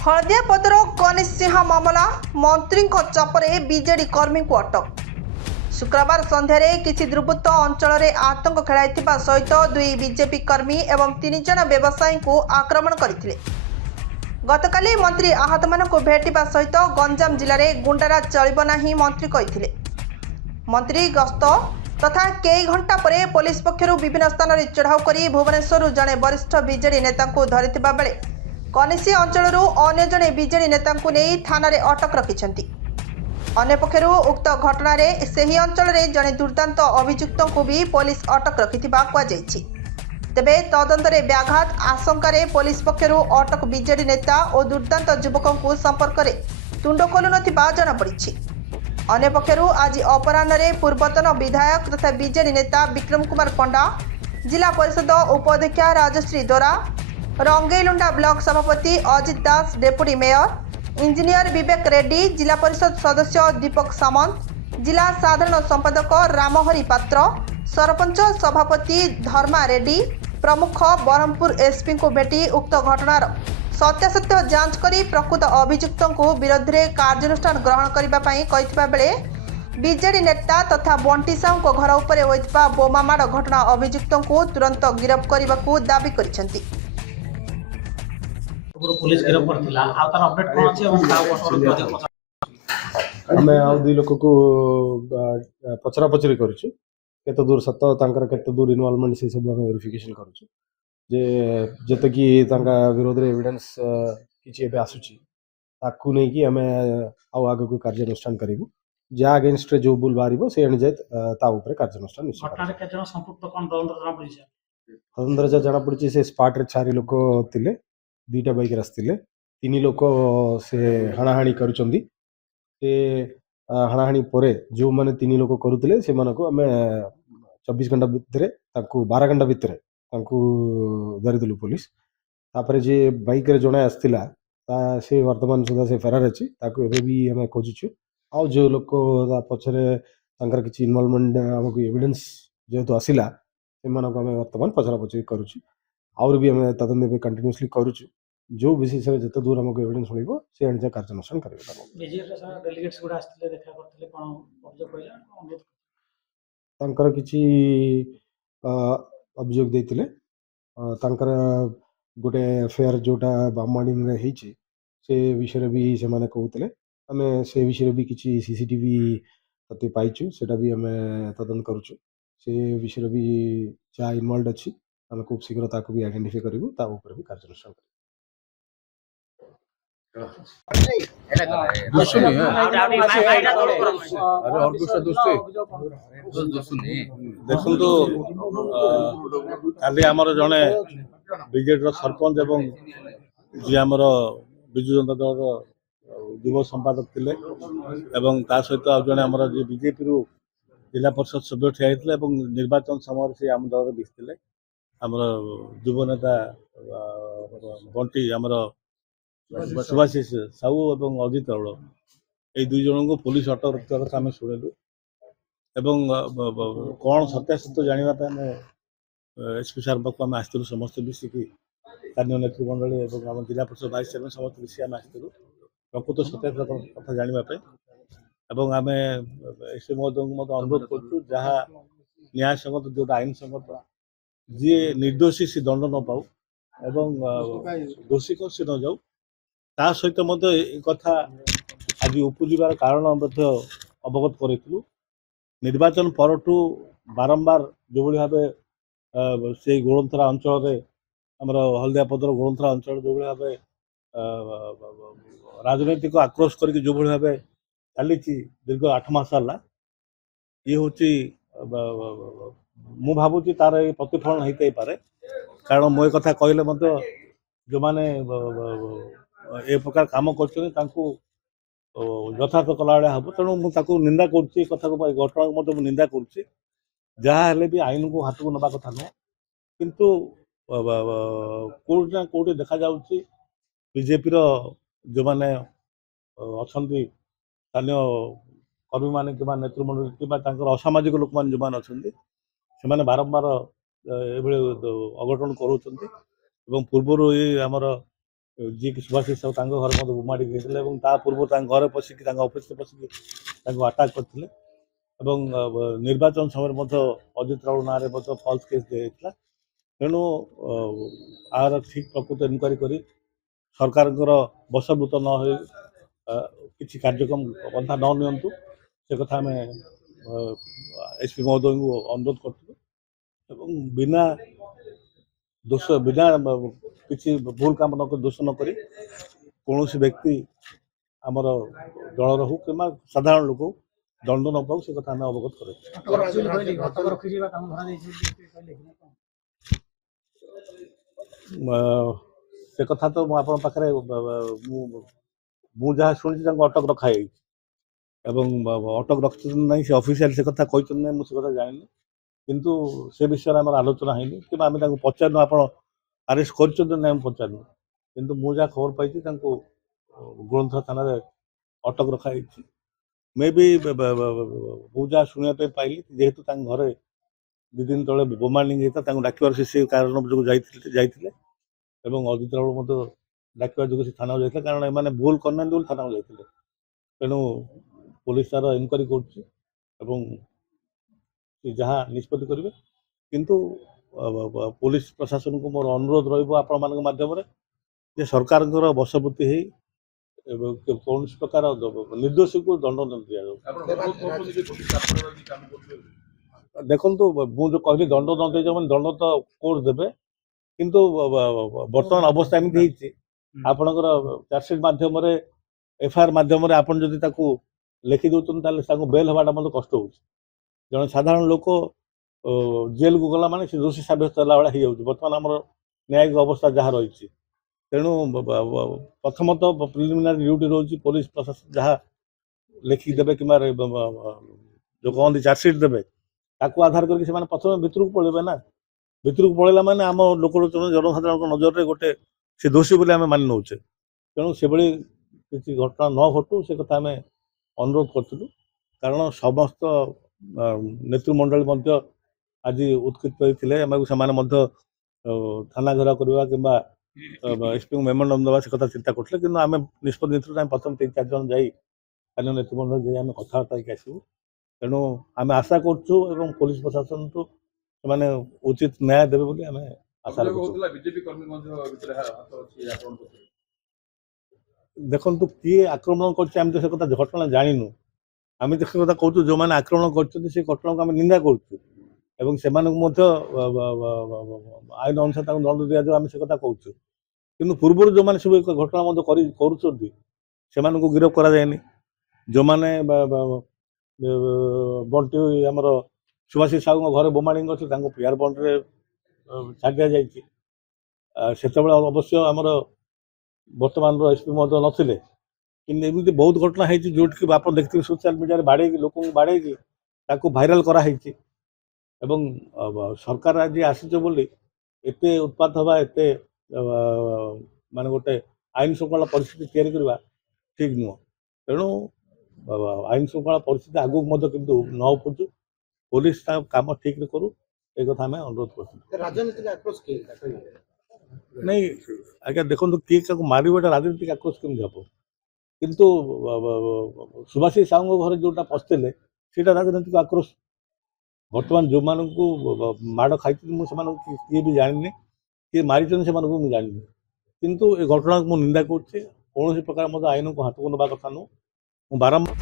हलदियापदर कनिसिंह मामला मंत्री चापरे बीजेडी कर्मी को अटक। शुक्रवार संध्यारे किछि दुर्बृत्त अंचल में आतंक खेलाई सहित दुई बीजेपी कर्मी एवं 3 जन व्यवसायी को आक्रमण करथिले। गतकाली मंत्री आहत मानक भेटिबा सहित गंजाम जिले में गुंडाराज चलिब नाही मंत्री कहिथिले। मंत्री गस्त तथा कई घंटा पर पुलिस पक्षर विभिन्न स्थान में चढ़ाऊ कर भुवनेश्वर जड़े वरिष्ठ बीजेडी नेता को धरिथिबा बेले कनिसी अंचल अन्य जड़े बीजेडी नेता नहीं थाना अटक रखिंट। अन्य पक्षर उक्त घटना से अंचल में जड़े दुर्दांत अभियुक्त को भी पुलिस अटक रखिथिबा कुआଯାଇଛି। तेबे तदंत व्याघात आशंकार पुलिस पक्षर अटक बीजेडी नेता और दुर्दांत युवकों को संपर्क में तुंड खोलु नथिबा जଣାपड़ी। अन्य पक्षर आज अपराह्न पूर्वतन विधायक तथा बीजेडी नेता विक्रम कुमार पंडा, जिला परिषद उपाध्यक्षा राजश्री दोरा, रंगेलुंडा ब्लॉक सभापति अजित दास, डेपुटी मेयर इंजीनियर विवेक रेड्डी, जिला परिषद सदस्य दीपक सामंत, जिला साधारण संपादक रामहरि पात्र, सरपंच सभापति धर्मा रेड्डी प्रमुख ब्रह्मपुर एसपी को भेटी उक्त घटनार सत्यासत्य जांच करी प्रकृत अभियुक्तों को विरोध में कार्यानुष्ठान ग्रहण करने बेले बीजेडी नेता तथा बंटी साहू घर उपर होइतिबा बोमा माड़ घटना अभियुक्तों को तुरंत गिरफ्त करने को दाबी करिसेंती। पुलिस गिरफ्त करथिला आ तार अपडेट कोन अछि एवं का वर्ष आमे आ दुई लोक को पचरा पचरी करूछु केते दूर सत तांकर केते दूर इन्वॉल्वमेंट से सब हम वेरिफिकेशन करूछु जे जते कि तांका विरोध रे एविडेंस किछि एबे आसुछि ताकू नै कि हमें आउ आगे को कार्यानुष्ठान करिवु जा अगेंस्ट जो बुल बारिबो से अनुजात ता ऊपर कार्यानुष्ठान निश्चित घटना रे केते जन संपुक्त कोन तदंत जना पड़िछ तदंतर जा जाना पड़िछि से स्पॉट रे 4 लोक थिले, 2टा बाइक रस्तिले, 3 लोक से हाणाहाणी करूचंदी से हाणाहाणी परे जो माने 3 लोक करूतिले से मानको हमें 24 घंटा भितरे ताकू 12 घंटा भितरे ताकू धरिदिलु पुलिस। तापरे जे बाइक रे जणे आस्तिला ता से वर्तमान सुधा से फरार अछि ताकू एबे भी हमें खोजिछु आ जो लोक पछरे तांकर किछि इन्वॉल्वमेंट हमकु एविडेंस जेतो आसिला से मानको हमें वर्तमान पचरा पचरी करूछु और भी हमें तदंत में कंटिन्यूअसली करूछु जो विशेष जते दूर हमको एविडेंस मिलिबो से अनुसार कार्यानुष्ठान करबो। बीजेपी रे डेलीगेट्स गुडा आस्तिले देखा करथिले कोन अभियोग कइला अनुरोध तांकर किछि अभियोग दैतिले तांकर गोटे फेयर जोटा बामवाणी रे हेछि से विषय भी से माने कहउतले हमें से विषय भी किछि सीसीटीवी तते पाइछु सेटा भी हमें तदंत करूछु से विषय भी जा इन्वॉल्वड अछि हम खूब शीघ्र ताको भी आइडेंटिफाई करिवु ता ऊपर भी कार्यानुष्ठान करिवु। देखु काली आमर जड़े बीजेडी सरपंच एवं जी आमर विजु जनता दल युव संपादक थे सहित जड़े आमर बीजेपी रु जिला परिषद सभ्य ठिया निर्वाचन समय से आम दल मिसते आमर युव नेता बंटी आमर सुभाषिष साहू और अजित राउल ये 2 जन को पुलिस अटक रखा कथा आम शुणिलु एवं कौन सत्यासत्य जानापी एसपी सार पाक आम आसलु समस्त मिसिकी स्थानीय नेतृमंडली और जिला परिषद भाइस चेयरमैन समस्त मिसिक आम आसलु प्रकृत सत्यासत्य कथा जानापी आम एसपी महोदय अनुरोध करूँ जहाँ न्याय संगत जो आईन संगत जी निर्दोषी सी दंड न पाऊ एवं दोषी को सी न जाऊ ता सहित कथा आज उपजीवार कारण अवगत करूँ निर्वाचन परठू बारंबार जो भाव से गोलंथरा अंचल आमर हलदियापदर गोलंथरा अंचल जो भाव राजनैतिक आक्रोश करके जो भाव चली दीर्घ 8 मास है ये हूँ मु भावुची तार प्रतिफलन होते पारे कारण मो कथा कहले जो माने ए प्रकार काम कर यथार्थ कला हम तेणु मुझे निंदा करुच्ची कथा को घटना को निंदा करुच्ची जहाँ भी आईन को हाथ को नवा कथा नुह किंतु कौटी ना कौटी देखा जाऊँगी बीजेपी जो मैंने अच्छा स्थानीय कर्मी मान कि नेतृमंडल कि असामाजिक लोक मैंने जो मैंने अच्छा से बारंबार ये अघटन कर पूर्वर ये आमर ଯିଏକି ସୁଭାଷିଷ ସାହୁ ତାଙ୍କ ଘରେ ମଧ୍ୟ ବୋମାଡ଼ିକି ହେଇଥିଲେ ଏବଂ ତା ପୂର୍ବରୁ ତାଙ୍କ ଘରେ ପଶିକି ତାଙ୍କ ଅଫିସରେ ପଶିକି ତାଙ୍କୁ ଆଟାକ୍ କରିଥିଲେ ଏବଂ ନିର୍ବାଚନ ସମୟରେ ମଧ୍ୟ ଅଜିତ ରାଉଳ ନାଁରେ ମଧ୍ୟ ଫଲ୍ସ କେସ୍ ଦିଆଯାଇଥିଲା। ତେଣୁ ଆର ଠିକ୍ ପ୍ରକୃତ ଇନକ୍ୱାରି କରି ସରକାରଙ୍କର ବଶଭୂତ ନ ହୋଇ କିଛି କାର୍ଯ୍ୟକ୍ରମ ପନ୍ଥା ନ ନିଅନ୍ତୁ ସେ କଥା ଆମେ ଏସ୍ପି ମହୋଦୟଙ୍କୁ ଅନୁରୋଧ କରିଥିଲୁ ଏବଂ ବିନା କିଛି ଭୁଲ କାମ ନ କରି ଦୋଷ ନ କରି କୌଣସି ବ୍ୟକ୍ତି ଆମର ଦଳର ହଉ କିମ୍ବା ସାଧାରଣ ଲୋକ ଦଣ୍ଡ ନ ପାଉ ସେ କଥା ଆମେ ଅବଗତ କରୁ। ସେ କଥା ତ ମୁଁ ଆପଣଙ୍କ ପାଖରେ ମୁଁ ଯାହା ଶୁଣିଛି ତାଙ୍କୁ ଅଟକ ରଖାଯାଇଛି ଏବଂ ଅଟକ ରଖିଛନ୍ତି ନାହିଁ ସେ ଅଫିସିଆଲି ସେ କଥା କହିଛନ୍ତି ନାହିଁ ମୁଁ ସେ କଥା ଜାଣିନି କିନ୍ତୁ ସେ ବିଷୟରେ ଆମର ଆଲୋଚନା ହେଇନି କିମ୍ବା ଆମେ ତାଙ୍କୁ ପଚାରିନୁ ଆପଣ ଆରେଷ୍ଟ କରିଛନ୍ତି ନାହିଁ ଆମେ ପଚାରିନୁ କିନ୍ତୁ ମୁଁ ଯାହା ଖବର ପାଇଛି ତାଙ୍କୁ ଗୁଣଥରା ଥାନାରେ ଅଟକ ରଖାଯାଇଛି। ମେ ବି ମୁଁ ଯାହା ଶୁଣିବା ପାଇଁ ପାଇଲି ଯେହେତୁ ତାଙ୍କ ଘରେ 2 ଦିନ ତଳେ ବୋମାଣ୍ଡିଂ ହେଇଥିଲା ତାଙ୍କୁ ଡାକିବାର ସେ କାରଣ ଯୋଗୁଁ ଯାଇଥିଲେ ଏବଂ ଅଜିତ ରାଉଳ ମଧ୍ୟ ଡାକିବା ଯୋଗୁଁ ସେ ଥାନାକୁ ଯାଇଥିଲେ କାରଣ ଏମାନେ ଭୁଲ କରିନାହାନ୍ତି ବୋଲି ଥାନାକୁ ଯାଇଥିଲେ। ତେଣୁ ପୋଲିସ ତାର ଇନକ୍ୱାରି କରୁଛି ଏବଂ ଯାହା ନିଷ୍ପତ୍ତି କରିବେ କିନ୍ତୁ ପୋଲିସ ପ୍ରଶାସନକୁ ମୋର ଅନୁରୋଧ ରହିବ ଆପଣମାନଙ୍କ ମାଧ୍ୟମରେ ଯେ ସରକାରଙ୍କର ବଶବର୍ତ୍ତୀ ହେଇ ଏବଂ କୌଣସି ପ୍ରକାର ନିର୍ଦ୍ଦୋଷୀକୁ ଦଣ୍ଡ ନ ଦିଆଯାଉ। ଦେଖନ୍ତୁ ମୁଁ ଯେଉଁ କହିଲି ଦଣ୍ଡ ନ ଦିଆଯାଉ ମାନେ ଦଣ୍ଡ ତ କୋର୍ଟ ଦେବେ କିନ୍ତୁ ବର୍ତ୍ତମାନ ଅବସ୍ଥା ଏମିତି ହେଇଛି ଆପଣଙ୍କର ଚାର୍ଜସିଟ୍ ମାଧ୍ୟମରେ ଏଫଆଇଆର୍ ମାଧ୍ୟମରେ ଆପଣ ଯଦି ତାକୁ ଲେଖି ଦେଉଛନ୍ତି ତାହେଲେ ତାଙ୍କୁ ବେଲ୍ ହେବାଟା ମଧ୍ୟ କଷ୍ଟ ହେଉଛି। ଜଣେ ସାଧାରଣ ଲୋକ ଜେଲକୁ ଗଲା ମାନେ ସେ ଦୋଷୀ ସାବ୍ୟସ୍ତ ହେଲା ଭଳିଆ ହେଇଯାଉଛି ବର୍ତ୍ତମାନ ଆମର ନ୍ୟାୟିକ ଅବସ୍ଥା ଯାହା ରହିଛି। ତେଣୁ ପ୍ରଥମତଃ ପ୍ରିଲିମିନାରୀ ଡ୍ୟୁଟି ରହୁଛି ପୋଲିସ ପ୍ରଶାସନ ଯାହା ଲେଖିକି ଦେବେ କିମ୍ବା ଯେଉଁ କହନ୍ତି ଚାର୍ଜସିଟ୍ ଦେବେ ତାକୁ ଆଧାର କରିକି ସେମାନେ ପ୍ରଥମେ ଭିତରକୁ ପଳେଇବେ ନା। ଭିତରକୁ ପଳେଇଲା ମାନେ ଆମ ଲୋକଲୋଚନ ଜନସାଧାରଣଙ୍କ ନଜରରେ ଗୋଟେ ସେ ଦୋଷୀ ବୋଲି ଆମେ ମାନି ନେଉଛେ। ତେଣୁ ସେଭଳି କିଛି ଘଟଣା ନ ଘଟୁ ସେ କଥା ଆମେ ଅନୁରୋଧ କରିଥିଲୁ କାରଣ ସମସ୍ତ ନେତୃମଣ୍ଡଳୀ ମଧ୍ୟ ଆଜି ଉତ୍କ୍ଷିପ୍ତ ହୋଇଥିଲେ ଆମକୁ ସେମାନେ ମଧ୍ୟ ଥାନା ଘେରାଉ କରିବା କିମ୍ବା ଏସ୍ପିଙ୍କୁ ମେମୋରାଣ୍ଡମ୍ ଦେବା ସେ କଥା ଚିନ୍ତା କରୁଥିଲେ କିନ୍ତୁ ଆମେ ନିଷ୍ପତ୍ତି ନେଇଥିଲୁ ଆମେ ପ୍ରଥମେ 3-4 ଜଣ ଯାଇ ସ୍ଥାନୀୟ ନେତୃମଣ୍ଡଳୀ ଯାଇ ଆମେ କଥାବାର୍ତ୍ତା ହେଇକି ଆସିବୁ। ତେଣୁ ଆମେ ଆଶା କରୁଛୁ ଏବଂ ପୋଲିସ ପ୍ରଶାସନଠୁ ସେମାନେ ଉଚିତ ନ୍ୟାୟ ଦେବେ ବୋଲି ଆମେ ଆଶା କରୁଛୁ। ଦେଖନ୍ତୁ କିଏ ଆକ୍ରମଣ କରିଛି ଆମେ ତ ସେ କଥା ଘଟଣା ଜାଣିନୁ ଆମେ ତ ସେ କଥା କହୁଛୁ ଯେଉଁମାନେ ଆକ୍ରମଣ କରିଛନ୍ତି ସେ ଘଟଣାକୁ ଆମେ ନିନ୍ଦା କରୁଛୁ ଏବଂ ସେମାନଙ୍କୁ ମଧ୍ୟ ଆଇନ ଅନୁସାରେ ତାଙ୍କୁ ଦଣ୍ଡ ଦିଆଯାଉ ଆମେ ସେ କଥା କହୁଛୁ କିନ୍ତୁ ପୂର୍ବରୁ ଯେଉଁମାନେ ସବୁ ଘଟଣା ମଧ୍ୟ କରୁଛନ୍ତି ସେମାନଙ୍କୁ ଗିରଫ କରାଯାଏନି। ଯେଉଁମାନେ ବଣ୍ଟି ଆମର ସୁଭାଷିଷ ସାହୁଙ୍କ ଘରେ ବୋମାଡ଼ିଂ ଅଛି ତାଙ୍କୁ ପିଆର ବଣ୍ଡରେ ଛାଡ଼ି ଦିଆଯାଇଛି। ସେତେବେଳେ ଅବଶ୍ୟ ଆମର ବର୍ତ୍ତମାନର ଏସ୍ପି ମଧ୍ୟ ନଥିଲେ କିନ୍ତୁ ଏମିତି ବହୁତ ଘଟଣା ହେଇଛି ଯେଉଁଠିକି ଆପଣ ଦେଖିଥିବେ ସୋସିଆଲ ମିଡ଼ିଆରେ ବାଡ଼େଇକି ଲୋକଙ୍କୁ ବାଡ଼େଇକି ତାକୁ ଭାଇରାଲ କରାହେଇଛି ଏବଂ ସରକାର ଆଜି ଆସିଛ ବୋଲି ଏତେ ଉତ୍ପାତ ହେବା ଏତେ ମାନେ ଗୋଟେ ଆଇନ ଶୃଙ୍ଖଳା ପରିସ୍ଥିତି ତିଆରି କରିବା ଠିକ୍ ନୁହଁ। ତେଣୁ ଆଇନ ଶୃଙ୍ଖଳା ପରିସ୍ଥିତି ଆଗକୁ ମଧ୍ୟ କିନ୍ତୁ ନ ଉପୁଜୁ ପୋଲିସ ତା କାମ ଠିକ୍ରେ କରୁ ଏ କଥା ଆମେ ଅନୁରୋଧ କରୁଛୁ। ନାଇଁ ଆଜ୍ଞା ଦେଖନ୍ତୁ କିଏ କାହାକୁ ମାରିବ ଏଇଟା ରାଜନୈତିକ ଆକ୍ରୋଶ କେମିତି ହେବ କିନ୍ତୁ ସୁଭାଷିଷ ସାହୁଙ୍କ ଘରେ ଯେଉଁଟା ପଶିଥିଲେ ସେଇଟା ରାଜନୈତିକ ଆକ୍ରୋଶ। ବର୍ତ୍ତମାନ ଯେଉଁମାନଙ୍କୁ ମାଡ଼ ଖାଇଛନ୍ତି ମୁଁ ସେମାନଙ୍କୁ କିଏ ବି ଜାଣିନି କିଏ ମାରିଛନ୍ତି ସେମାନଙ୍କୁ ମୁଁ ଜାଣିନି କିନ୍ତୁ ଏ ଘଟଣାକୁ ମୁଁ ନିନ୍ଦା କରୁଛି କୌଣସି ପ୍ରକାର ମଧ୍ୟ ଆଇନକୁ ହାତକୁ ନେବା କଥା ନୁହଁ। ମୁଁ ବାରମ୍ବାର